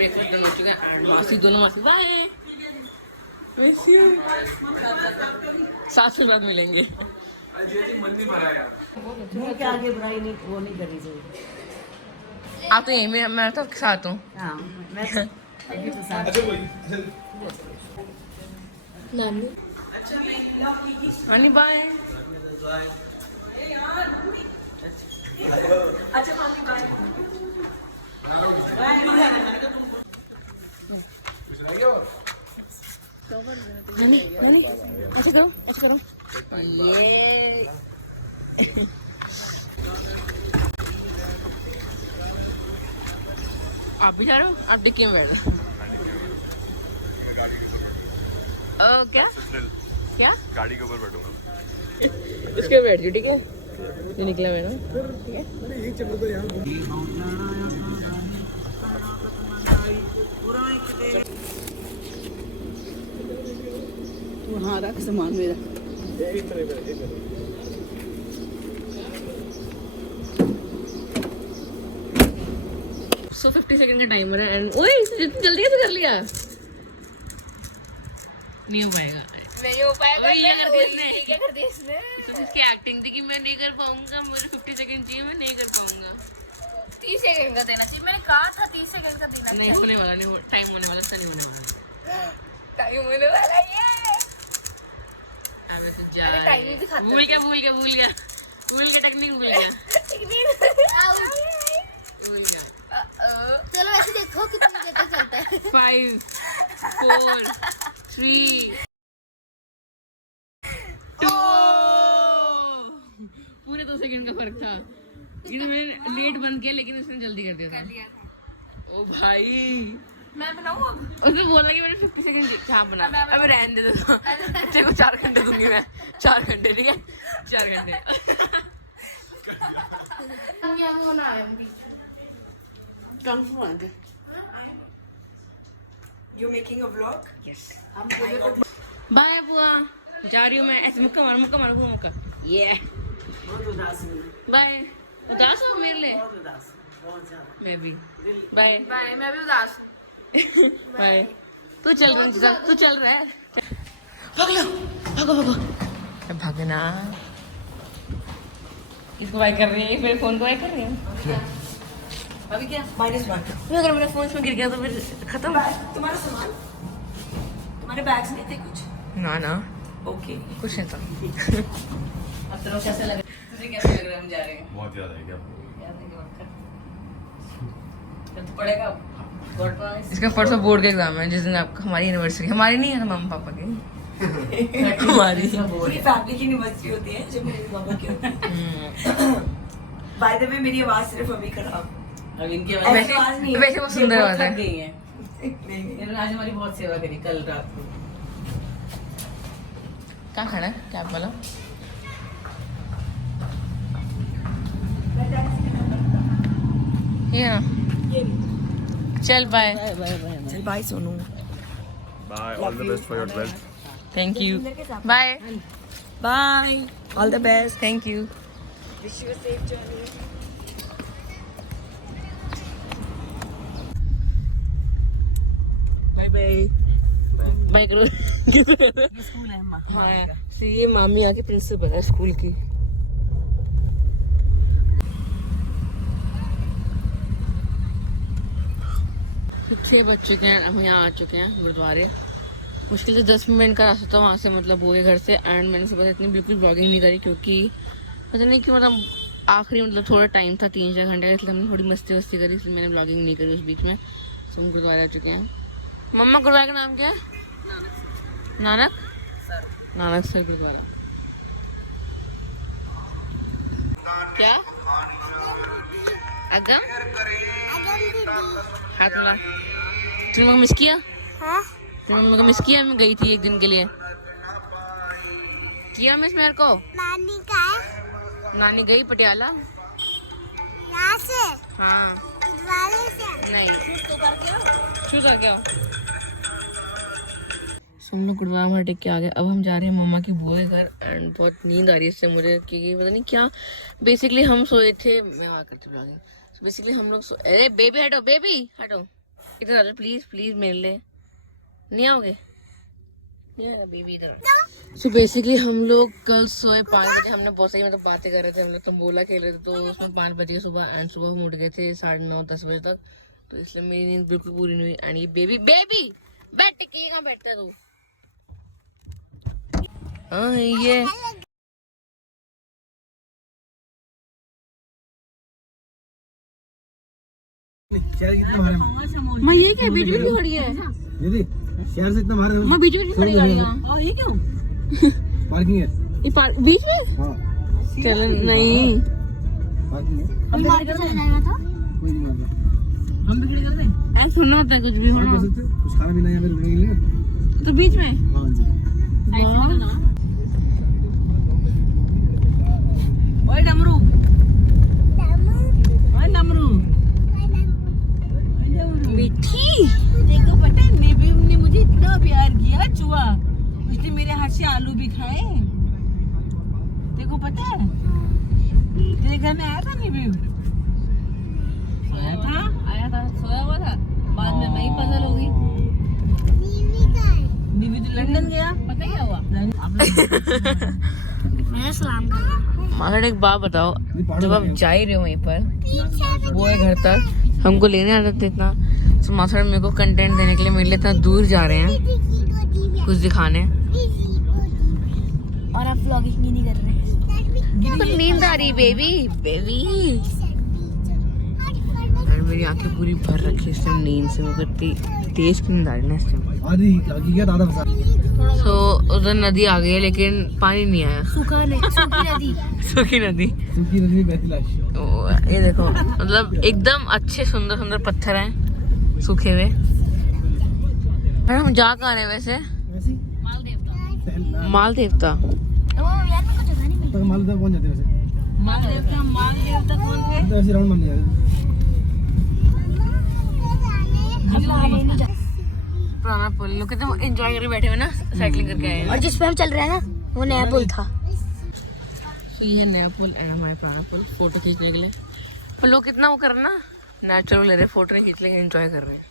Breakfast हो चुका है। मासी दोनों मासी बाय। साथ बाद मिलेंगे। मन नहीं भरा यार। मुंह के आगे बुराई नहीं, वो नहीं करनी चाहिए। आप तो यहीं में, मैं तो आपके साथ हूँ। हाँ, मैं अभी तो साथ नानी नानी बाय। नानी नानी ऐसे करो, ऐसे करो। ये आप भी जा रहे हो? आप डिक्की में बैठ रहे। क्या क्या गाड़ी के ऊपर बैठूंगा। इसके ऊपर बैठ जाओ, ठीक है? ये निकला मेरा, ठीक है? वहाँ रख सामान मेरा। सो 50 सेकंड का टाइमर है एंड ओए जल्दी कैसे कर लिया? नहीं हो पाएगा, नहीं हो पाएगा। ये कर दिया इसने, क्या कर दिया इसने? तो इसकी एक्टिंग थी कि मैं नहीं कर पाऊंगा, मुझे 50 सेकंड चाहिए, मैं नहीं कर पाऊंगा। 30 सेकंड का देना चाहिए, मैंने कहा था 30 सेकंड का देना नहीं होने वाला, नहीं टाइम होने वाला, नहीं होने वाला। टाइम होने वाला है। अबे तो जा, अरे टाइम ही दिखाता भूल गया टेक्निक भूल गया। चलो ऐसे देखो कितनी देर तक चलता है। 5 4 3 2 पूरे 2 सेकंड का फर्क था। मैंने लेट बंद किया लेकिन उसने जल्दी कर दिया था। ओ भाई मैं बनाऊं अब? उसने बोला कि मैंने 50 सेकंड क्या बना। अब रहने दे दो, बच्चे को 4 घंटे दूंगी मैं। 4 घंटे, ठीक है? 4 घंटे। You making a vlog? Yes. Bye बुआ, जा रही हूँ मैं। ऐसे मुक्का मार बुआ, मुक्का। ये बहुत उदास हूँ। बाय। उदास हो मेरे लिए? बहुत उदास, बहुत ज्यादा। मैं भी। बाय बाय, मैं भी उदास। बाय। तू चल रहा है। भागो। भागना। इसको बाय कर रही है, मेरे फोन को बाय कर रही है। अभी क्या? -1। अगर मेरा फोन इसमें गिर गया तो फिर खत्म। तुम्हारा सामान, तुम्हारे बैग्स नहीं थे कुछ? ना ओके, कुछ नहीं था। अब तो कैसा लग रहा है? तुझे कैसा लग रहा है हम जा रहे हैं? बहुत याद है क्या? तो पड़ेगा गॉड प्रॉमिस। इसका परसों बोर्ड का एग्जाम है, जिस दिन आपका हमारी यूनिवर्सिटी, हमारी नहीं है, मम्मा पापा की। हमारी पूरी फैमिली की यूनिवर्सिटी होती है जो मेरे पापा की होती है। बाय द वे मेरी आवाज सिर्फ अभी खराब। अब इनकी वैसे वो सुंदर आवाज है। इन्होंने आज हमारी बहुत सेवा करी कल रात को। क्या खाना है? क्या बोला? ये ना। चल बाय। चल bye Sonu. Bye. All the best for your 12th. Thank you. Bye bye, all the best. Thank you. Wish you a safe journey. Bye bye. Bye करो। स्कूल है माँ। हाँ, ये मामी आके प्रिंसिपल है स्कूल की। तो 6 बज चुके हैं, हम यहाँ आ चुके हैं गुरुद्वारे। मुश्किल से 10 मिनट का रास्ता था वहाँ से, मतलब वो घर से। एंड मैंने सुबह इतनी बिल्कुल ब्लॉगिंग नहीं करी क्योंकि पता नहीं कि मतलब आखिरी मतलब थोड़ा टाइम था 3-4 घंटे का, इसलिए हमने थोड़ी मस्ती करी, इसलिए मैंने ब्लॉगिंग नहीं करी उस बीच में। तो हम गुरुद्वारे आ चुके हैं। मम्मा गुरुद्वारे का नाम क्या है? नानक सर गुरुद्वारा। क्या अगम हाथ मिला। तुमने मुझे मिस किया? हाँ तुमने मुझे मिस किया? मैं गई थी 1 दिन के लिए। किया मिस मेरे को? नानी का है? नानी गई पटियाला। यहाँ से? हाँ। गुरुद्वारे से? नहीं, शू कर गया। हम लोग गुरुद्वारा में टेक के आ गए। अब हम जा रहे हैं मम्मा की बुआ के घर। एंड बहुत नींद आ रही है इससे मुझे, क्योंकि पता नहीं क्या। बेसिकली हम सोए थे, मैं वहाँ करती ब्लॉगिंग। बेसिकली हम लोग अरे बेबी हटो, बेबी हटो। इधर प्लीज प्लीज मेरे लिए नहीं आओगे? बीबी इधर। सो बेसिकली हम लोग कल सोए 5 बजे। हमने बहुत सही मतलब बातें कर रहे थे, हम लोग तंबोला खेल रहे थे, तो उसमें 5 बजे सुबह एंड सुबह हम उठ गए थे 9:30-10 बजे तक, तो इसलिए मेरी नींद बिल्कुल पूरी नहीं हुई। एंड ये बेबी बैठ के कहाँ बैठता है तू? हाँ ये शहर कितना भाड़ा है? मैं ये क्या बीच में क्यों खड़ी है? ये देख शहर से इतना भाड़ा है। मैं बीच में क्यों खड़ी गाड़ी यहाँ? ये क्यों? पार्किंग है। ये बीच में? हाँ चल नहीं पार्किंग है। कोई नहीं मारता। हम भी खड़ी करते हैं। ऐसा सुनना होता है कुछ भी होना कर सकते हो। कुछ खाना पीना या फिर रुकने के लिए। तो बीच में। हाँ जी। ओए डमरू। बेटी देखो पता है नेबी ने मुझे इतना प्यार किया चुहा, उसने मेरे हाथ से आलू भी खाए। देखो पता है तेरे घर में आया था नेबी? आया था सोया हुआ था, बाद में मैं ही पजल हो गई। नेबी तो लंदन गया, पता क्या हुआ? मैं सलाम कर मगर एक बात बताओ, जब आप जा ही रहे हो वहीं पर वो है घर तक, हमको लेने आ जाते इतना, तो मास्टर मेरे को कंटेंट देने के लिए मेरे लिए इतना दूर जा रहे हैं कुछ दिखाने, और आप व्लॉगिंग ही नहीं कर रहे। तो नींद आ रही बेबी और मेरी आंखें पूरी भर रखी इस टाइम नींद से, मेरे को तेज की नींद आ रही है इस टाइम। आधी हकीकत आधा फंसा। सो उधर नदी आ गई है लेकिन पानी नहीं आया। सूखी नदी। सूखी नदी सूखी नदी में बहती लाश। ये देखो मतलब एकदम अच्छे सुंदर सुंदर पत्थर हैं सूखे हुए। और हम जा कहाँ रहे हैं वैसे? वैसे माल देवता। यार मेरे को जगह नहीं मिली। तक मालूम पहुंच जाते वैसे। मालदेवता कौन थे? तो ऐसे राउंड मार लिया। पुराना पुल लोग कितने एंजॉय करके बैठे हुए ना, साइकिलिंग करके आए और हैं। जिस पे हम चल रहे हैं ना वो नया पुल था। तो ये है नया पुल एंड हमारा पुराना पुल, फोटो खींचने के लिए। और लोग कितना वो कर रहे ना, नेचुरल ले रहे, फोटो खींच लेंगे, एंजॉय कर रहे हैं।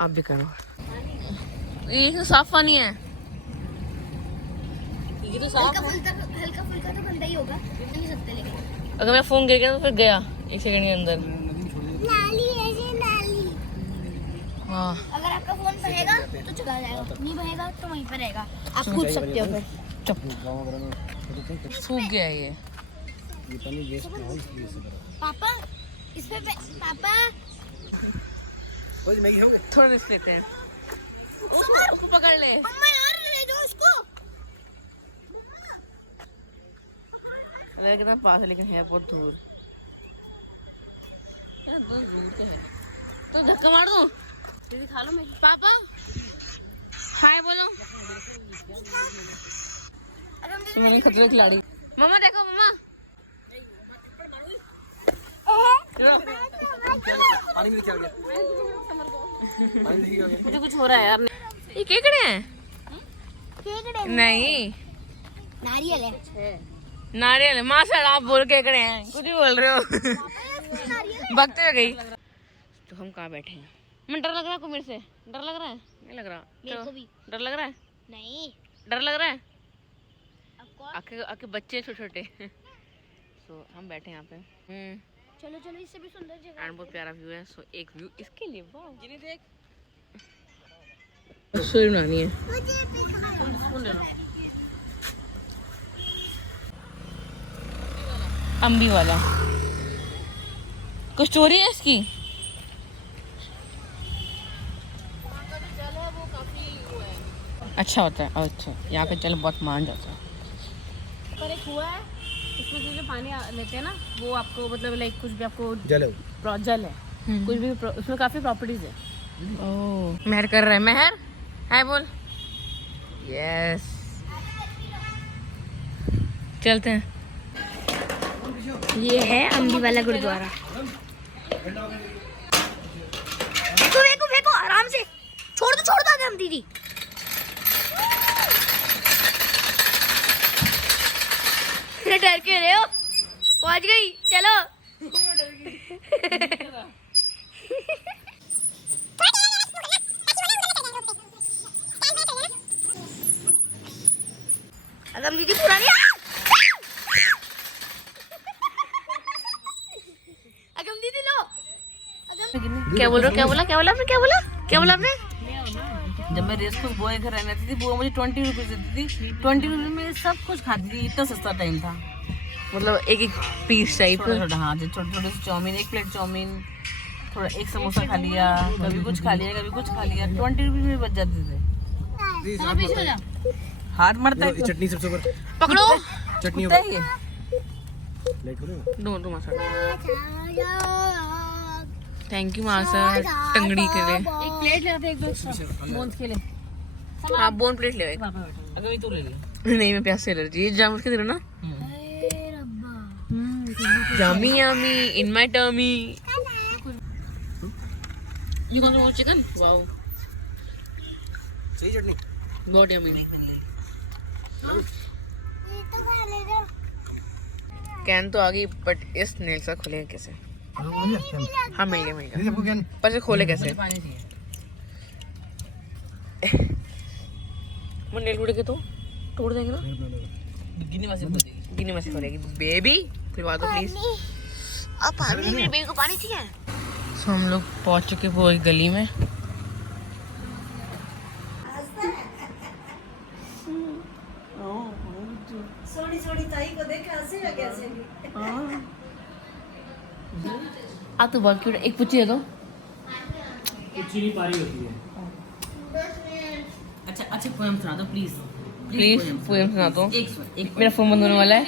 आप भी करो। ये तो साफ पानी है, ये तो साफ है। हल्का फुल्का तो बंदा ही होगा, नहीं सकते लेकिन। अगर मेरा फोन गिर गया तो फिर गया 1 सेकंड के अंदर। नाली ऐसे नाली। हाँ अगर आपका फोन बहेगा तो चला जाएगा, नहीं बहेगा तो वहीं पर रहेगा, आप कूद सकते हो फिर। चुप, सूख गया है ये। पापा इस पे पापा थोड़ा रिस्क लेते हैं। उसको पकड़ ले। मम्मा यार ले जाओ उसको। अरे कितना पास है लेकिन है बहुत दूर। यार दूर के है तो धक्का मार दो। दीदी खा लो मैं। पापा हाय बोलो। तो मैंने खतरे खिलाड़ी। मम्मा देखो मम्मा। मुझे कुछ हो रहा है यार। ये केकड़े हैं? केकड़े नहीं नारियल है। नारियल है। माशाल्लाह आप बोल केकड़े हैं, कुछ भी बोल रहे हो। भगते हुए गई। तो हम कहाँ बैठे हैं? मैं डर लग रहा है आपको मेरे से? डर लग रहा है? नहीं लग रहा? मेरे को भी डर लग रहा है? नहीं। डर लग रहा है? आपको आपके बच्चे छोटे छोटे। सो हम बैठे हैं यहाँ पे। चलो चलो इससे भी सुंदर जगह। एंड बहुत प्यारा व्यू है। सो एक व्यू इसके लिए वाह देख स्टोरी बनानी है। अम्बी वाला कुछ स्टोरी है इसकी? अच्छा होता है। अच्छा यहाँ का जल बहुत मान जाता है। पर एक हुआ है इसमें से जो पानी लेते हैं ना वो आपको मतलब लाइक कुछ भी आपको जल जल है कुछ भी उसमें काफी प्रॉपर्टीज है। ओह मेहर कर रहा है। मेहर हाय बोल। यस चलते हैं। ये है अम्बी वाला गुरुद्वारा। फेंको फेंको आराम से। छोड़ दो आगे हम दीदी। डर के रहे हो? पहुंच गई चलो। अगम दीदी पुरानी अगम दीदी लो क्या बोल रहे हो? क्या बोला आपने? जब मैं रेस कोर्स बॉय घर रहती थी, वो मुझे 20 रुपीज देती थी। 20 रुपीज में सब कुछ खाती थी, इतना सस्ता टाइम था। मतलब एक एक पीस टाइप। छोटा छोटा, हाँ, जो छोटे छोटे चाउमीन, एक प्लेट चाउमीन, थोड़ा एक समोसा खा लिया, कभी कुछ खा लिया, कभी कुछ खा लिया, 20 रुपीज में बच जाते थे। हाथ मरता है चटनी सबसे ऊपर पकड़ो। चटनी कुत्ता है ये। दो मास्टर। थैंक यू मास्टर टंगड़ी के लिए। एक प्लेट ले आते, एक दो एक्स्ट्रा बोन्स के लिए। हाँ बोन प्लेट ले। अगर भी तू ले ले। नहीं मैं प्याज से एलर्जी है। जामुन के दे रहा ना। Yummy yummy in my tummy. You want more chicken? Wow. सही चटनी Got yummy. कैन तो आ गई बट इस नेल से खोलेंगे कैसे? हाँ मिल गया। सबको क्या पर से खोले कैसे? पानी चाहिए। वो नेल टूटेगा तो तोड़ देंगे ना। गिनी वासी बोल देगी। गिनी मछली खोलेगी। बेबी खुलवा दो प्लीज। अब पानी मेरे बेबी को पानी चाहिए। तो हम लोग पहुंच चुके वो एक गली में। आप तो बहुत क्यूट। एक पुच्ची है तो अच्छा पोएम सुना दो प्लीज। प्लीज पोएम सुना दो। एक मेरा फोन बंद होने वाला है।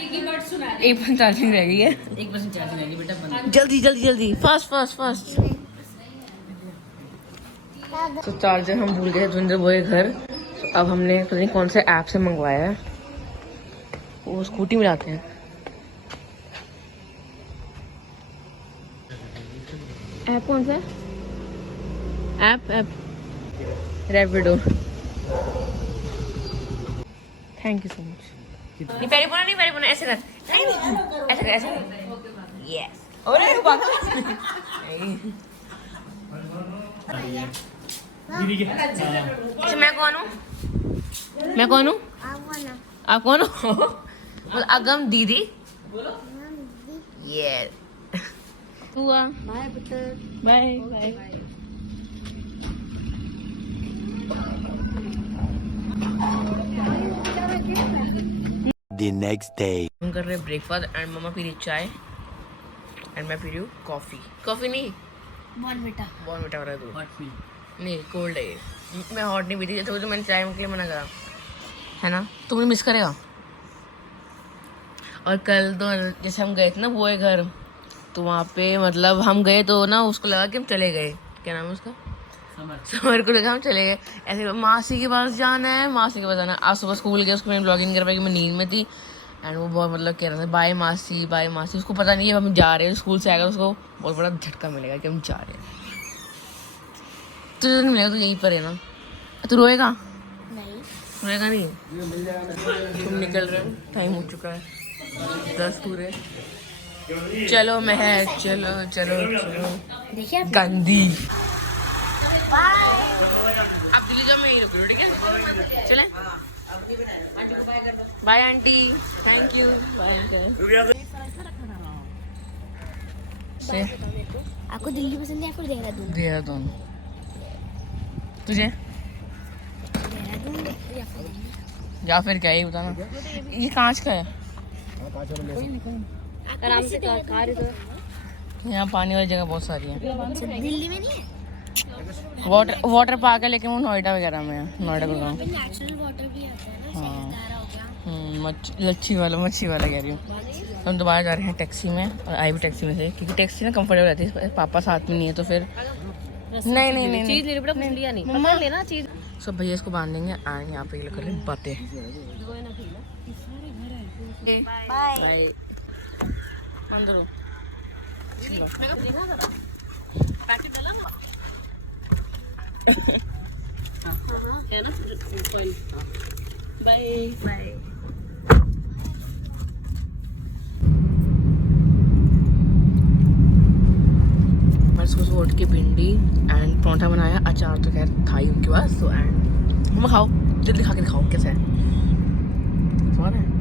1% चार्जिंग रह गई है। 1% चार्जिंग रहेगी बेटा, बंद। जल्दी फास्ट। तो चार्जर हम भूल गए धुंधर बोए घर। तो अब हमने पता नहीं कौन से ऐप से मंगवाया है। वो स्कूटी में लाते हैं। ऐप कौन सा है? App Rapido. Thank you so much. नहीं पैरी पोना ऐसे कर। नहीं ऐसे यस। अरे मैं कौन हूँ? आप कौन हो? अगम दीदी। यस। हुआ बाय पुत्र। बाय। The next day. हम कर रहे ब्रेकफास्ट एंड मम्मा पी रही चाय एंड मैं पी रही हूँ कॉफी नहीं बहुत मीठा हो रहा है दूध। नहीं कोल्ड है ये। मैं हॉट नहीं पीती जैसे तो मैंने चाय के लिए मना करा है ना। तो मुझे मिस करेगा। और कल तो जैसे हम गए थे ना वो घर, तो वहाँ पे मतलब हम गए तो ना उसको लगा कि हम चले गए। क्या नाम है उसका? समर को लगा हम चले गए। ऐसे मासी के पास जाना है। आज सुबह स्कूल गया, उसको मैंने ब्लॉगिंग कर पाई कि मैं नींद में थी। एंड वो बहुत मतलब कह रहा था बाय मासी। उसको पता नहीं है हम जा रहे हैं। स्कूल से आएगा उसको बहुत बड़ा झटका मिलेगा कि हम जा रहे हैं। तुझे नहीं मिलेगा तो यहीं पर है ना। तू रोएगा नहीं? तुम निकल रहे हो, टाइम हो चुका है 10 पूरे। चलो महक चलो देखिए गंदी। आप दिल्ली जाओ, मैं यहीं रुक रही हूँ, ठीक है? चलें? Bye aunty. Thank you. Bye uncle. आपको दिल्ली पसंद है, आपको देहरादून। तुझे या फिर क्या, ये बताना। ये कांच का है। आराम से कार इधर। यहाँ पानी वाली जगह बहुत सारी है। दिल्ली में नहीं है। वाटर पार्क है लेकिन वो नोएडा वगैरह में है। नोएडा गुड़गांव। नेचुरल वाटर भी आता है ना, शहरदारा हो गया। मच्छी वाला कह रही हूँ। हम दोबारा जा रहे हैं टैक्सी में और आई भी टैक्सी में से, क्योंकि टैक्सी ना कंफर्टेबल रहती है। पापा साथ में नहीं है तो फिर नहीं चीज ले बेटा, लिया नहीं मम्मा लेना चीज। सब भैया इसको बांध देंगे एंड यहाँ पे ये लोग कर रहे हैं बातें। बाय। अंदर है ना पॉइंट। बाय। सुबह उठ के भिंडी एंड परोंठा बनाया। अचार तो खैर था ही उनके पास। तो एंड मम्मा खाओ, जल्दी खा के दिखाओ कैसा है। सो रहे हैं